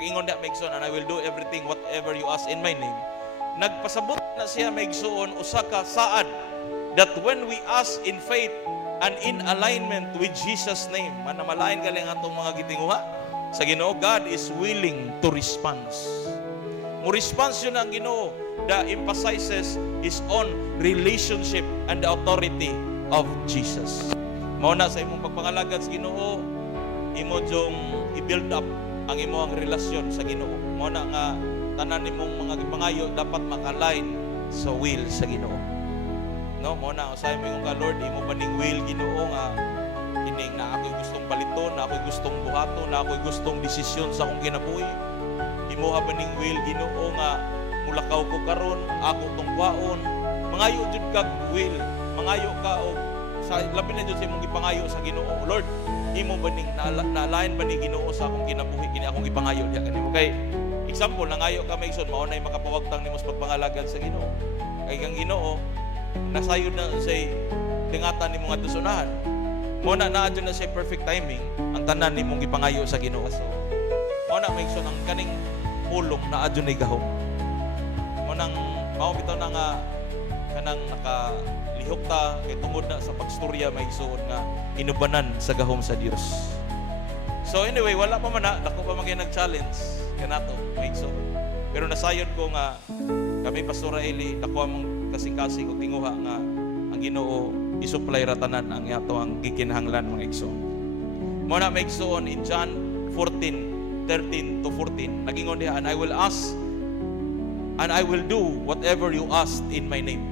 Nagingon niya maigsoon, and I will do everything whatever you ask in my name. Nagpasabot na siya maigsoon usa ka saad that when we ask in faith and in alignment with Jesus' name, manamalain galing atong mga gitinguha sa Ginoo, God is willing to respond. Mo response yun ang Ginoo. The emphasizes is on relationship and the authority of Jesus. Mao na sa imong pagpangalagad sa Ginoo, imo jong i-build up ang imong relasyon sa Ginoo. Mao na nga tanan nimong mga gipangayo dapat maka-align sa will sa Ginoo. No, mo na usahay mo yung ka Lord, imo ba ning will Ginoo nga kining na ako'y gustong baliton, na ako'y gustong buhaton, na ako'y gustong desisyon sa akong kinabuhi. Imo ba ning will Ginoo nga mulakaw ko karon, ako tong kwaon. Mangayo jud kag will, mangayo ka og sa labi na jud sa imong gipangayo sa Ginoo. Lord, imo ba ning na-align ba ni Ginoo sa akong kinabuhi kini akong gipangayo diha kanimo kay example, nangayo ka maigsoon, mao nay makapawagtang nimo sa pagpangalagad sa Ginoo. Kay kang Ginoo nasayod na say dingatan nimo nga tusunahan. Mo na naadyo na say perfect timing ang tanan nimong gipangayo sa Ginoo. So, mo na maigsoon ang kaning pulong na adyo na gahom. Mo nang mao bitaw na nga kanang nakalihok ta kay tungod na sa pagstorya maigsoon nga inubanan sa gahom sa Dios. So anyway, wala pa man na dako pa man kay nag-challenge kanato maigsoon. Pero nasayod ko nga kami Pastor Eli dako among kasing-kasing og tinguha nga ang Ginoo isupply ra tanan ang ato ang gikinahanglan mga igsoon. Mo na maigsoon in John 14:13 to 14 nagingon diha, and I will ask and I will do whatever you ask in my name.